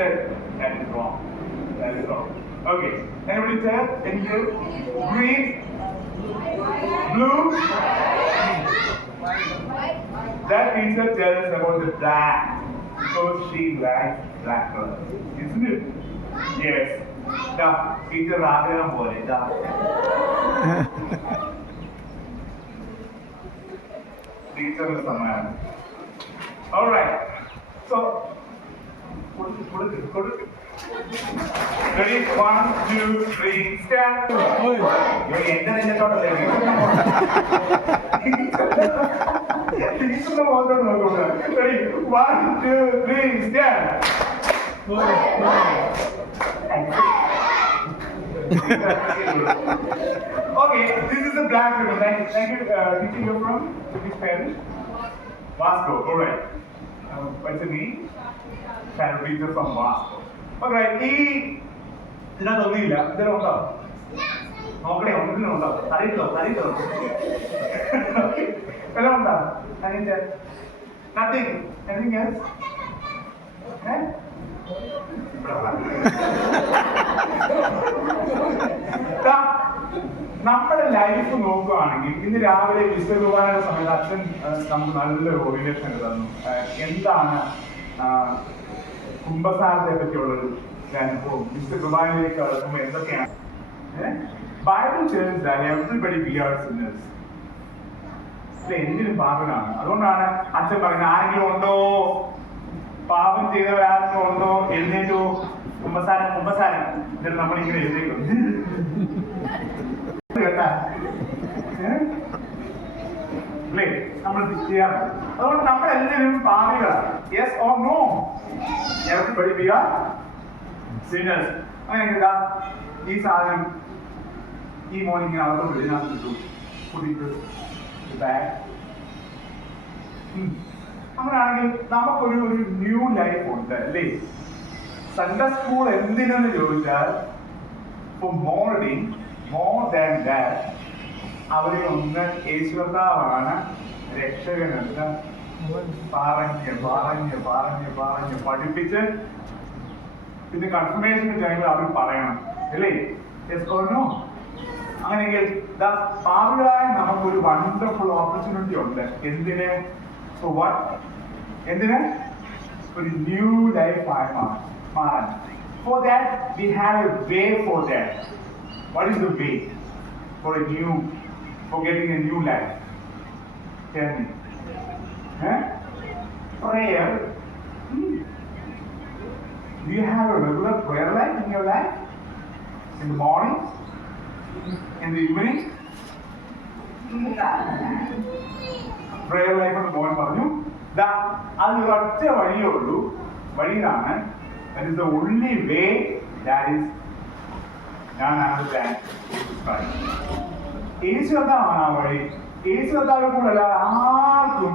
said that is wrong. That is wrong. Okay. Anybody tell? Any give? Green, blue. That teacher tells us about the black because she likes black color, isn't it? Yes. Now, teacher Radha boy. Teacher is a man. All right. So, ready? 1, 2, 3, stand. You're entering the total. Ready? 1, 2, 3, stand. Okay, this is the black ribbon. Thank you. Teaching you from which parish? Vasco. All right. What's the name? Family teacher from Vasco. All right. ഇതിനകത്തൊന്നുമില്ല ഇതെല്ലാം ഉണ്ടോ നോക്കണേ ഒന്നിനും ഉണ്ടോ അറിയില്ലോ എല്ലാം ഉണ്ടോ അതിന്റെ nothing anything else നമ്മുടെ life നോക്കുകയാണെങ്കിൽ ഇന്ന് രാവിലെ വിശുദ്ധ കുർബാനയുടെ സമയത്ത് അച്ഛൻ നമുക്ക് നല്ലൊരു ഓറിയന്റേഷൻ തന്നു. എന്താണ് കുംഭസാരത്തെ പറ്റിയുള്ളൊരു അനുഭവം വിശുദ്ധ കുർബാനയിലേക്ക് കടക്കുമ്പോൾ എന്തൊക്കെയാണ്? Bible says that everybody we are sinners. എന്തിനും പാപനാണ്. അതുകൊണ്ടാണ് അച്ഛൻ പറയുന്നത് ആരെങ്കിലും ഉണ്ടോ പാപം ചെയ്തവരാരെങ്കിലും ഉണ്ടോ എഴുന്നേറ്റോ കുംഭസാരം എന്നിട്ട് നമ്മളിങ്ങനെ എഴുന്നേക്കും കേട്ടാ അല്ലേ നമ്മൾ ചെയ്യാറ്. അതുകൊണ്ട് നമ്മളെല്ലാവരും പാപികളാണ്. Yes or no? everybody we are sinners. അങ്ങനെ ഈ സാധനം ഈ മോർണിംഗ് അകത്തോട്ട് ഇതിനകത്ത് കൂട്ടിയിട്ട് ബാഗ് അങ്ങനെയാണെങ്കിൽ നമുക്കൊരു ന്യൂ ലൈഫ് ഉണ്ട് അല്ലേ? സൺഡേ സ്കൂൾ എന്തിനെന്ന് ചോദിച്ചാൽ for morning more than that അവരെ ഒന്ന് യേശുകർത്താവാണ് രക്ഷകനെന്ന് പറഞ്ഞ് പഠിപ്പിച്ച് പിന്നെ കൺഫർമേഷൻ ടൈമിൽ അവർ പറയണം അല്ലേ? Yes or no? അങ്ങനെയെങ്കിൽ പാപികളായ നമുക്കൊരു വണ്ടർഫുൾ ഓപ്പർച്യൂണിറ്റി ഉണ്ട്. എന്തിന് ഒരു ന്യൂ ലൈഫായി മാറാൻ. For that we have a way for that. What is the way for getting A new life? Tell me. Prayer. Do you have a regular prayer life in your life? In the morning? In the evening? Prayer life എന്ന് മോൻ പറഞ്ഞു. അതിനൊരു ഒറ്റ വഴിയേ ഉള്ളൂ. വഴിയാണ്. That is the only way that is ഞാൻ understand. യേശു കർത്താവാണ് ആ വഴി. യേശു കർത്താവിനെ കൂടെ ആർക്കും